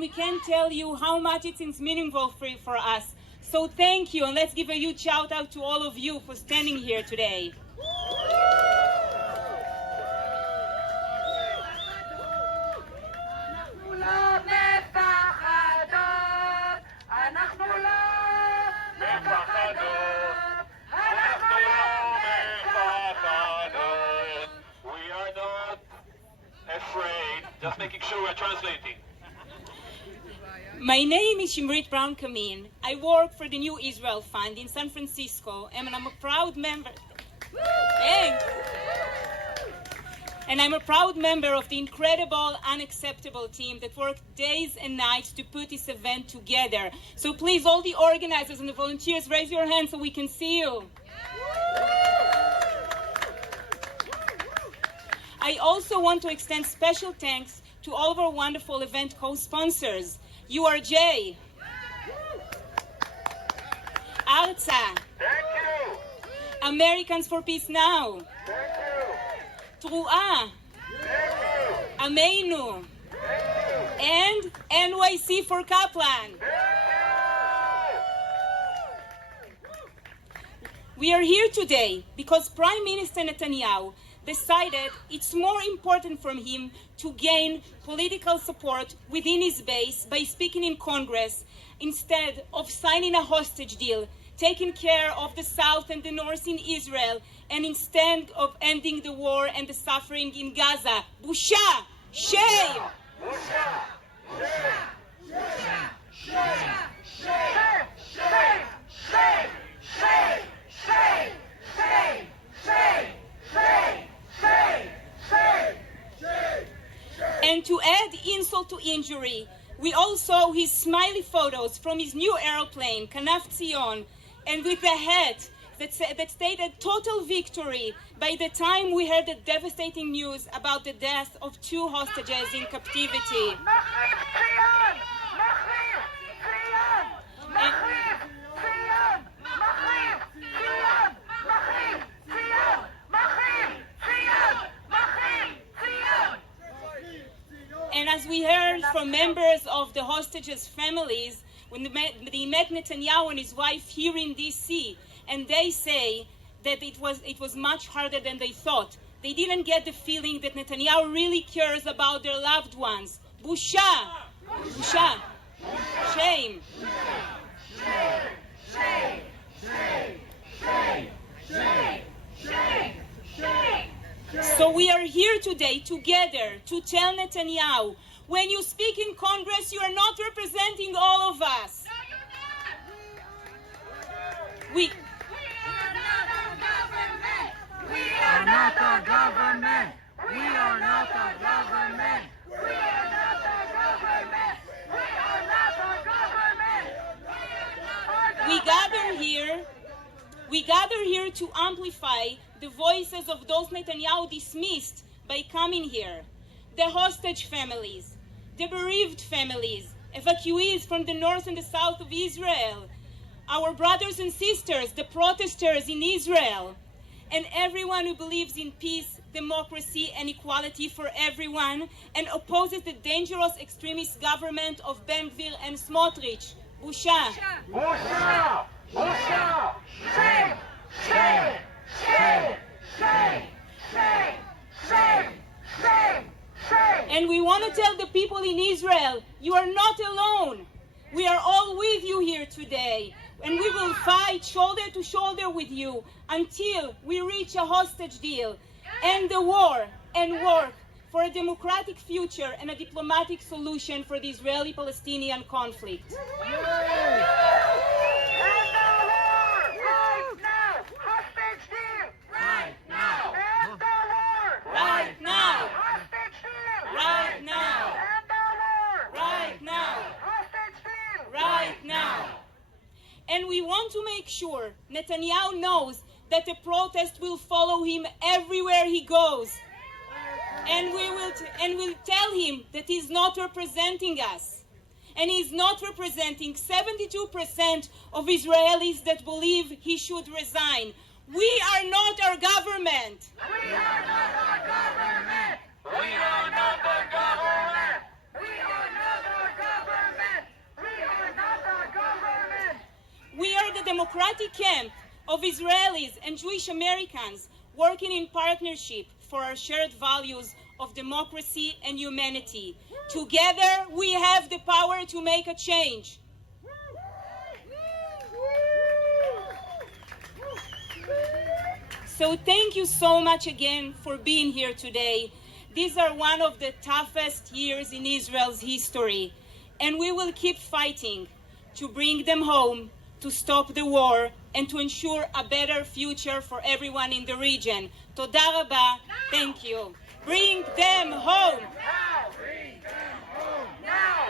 and we can't tell you how much it's meaningful for us. So thank you, and let's give a huge shout out to all of you for standing here today. Just making sure we're translating. My name is Shimrit Braun Kamin. I work for the New Israel Fund in San Francisco, and I'm a proud member. Thanks. And I'm a proud member of the incredible, unacceptable team that worked days and nights to put this event together. So please, all the organizers and the volunteers, raise your hands so we can see you. I also want to extend special thanks to all of our wonderful event co-sponsors. URJ, Arza, Americans for Peace Now, Trua, Ameinu, and NYC for Kaplan. We are here today because Prime Minister Netanyahu decided it's more important for him to gain political support within his base by speaking in Congress instead of signing a hostage deal, taking care of the South and the North in Israel, and instead of ending the war and the suffering in Gaza. Busha! Shame! Busha! And to add insult to injury, we all saw his smiley photos from his new airplane, Kanaf Tzion, and with a hat that stated total victory by the time we heard the devastating news about the death of 2 hostages in captivity. And as we heard from members of the hostages' families, when they met Netanyahu and his wife here in D.C., and they say that it was much harder than they thought. They didn't get the feeling that Netanyahu really cares about their loved ones. Busha! Busha! Shame! So we are here today together to tell Netanyahu, when you speak in Congress, you are not representing all of us. We are not a government. We are not a government. We are not a government. We are not a government. We gather here to amplify the voices of those Netanyahu dismissed by coming here. The hostage families, the bereaved families, evacuees from the north and the south of Israel, our brothers and sisters, the protesters in Israel, and everyone who believes in peace, democracy, and equality for everyone, and opposes the dangerous extremist government of Ben Gvir and Smotrich. Busha! Busha! Busha! Shame! Shame! Shame! Shame! Shame! Shame! Shame! Shame! And we want to tell the people in Israel, you are not alone. We are all with you here today. And we will fight shoulder to shoulder with you until we reach a hostage deal, end the war, and work for a democratic future and a diplomatic solution for the Israeli-Palestinian conflict. And we want to make sure Netanyahu knows that the protest will follow him everywhere he goes. And we'll tell him that he's not representing us. And he's not representing 72% of Israelis that believe he should resign. We are not our government. We are not our government. We are not our government. We are not our government. democratic camp of Israelis and Jewish Americans working in partnership for our shared values of democracy and humanity. Together, we have the power to make a change. So thank you so much again for being here today. These are one of the toughest years in Israel's history, and we will keep fighting to bring them home, to stop the war, and to ensure a better future for everyone in the region. Toda rabba, thank you. Bring them home! Now! Bring them home! Now!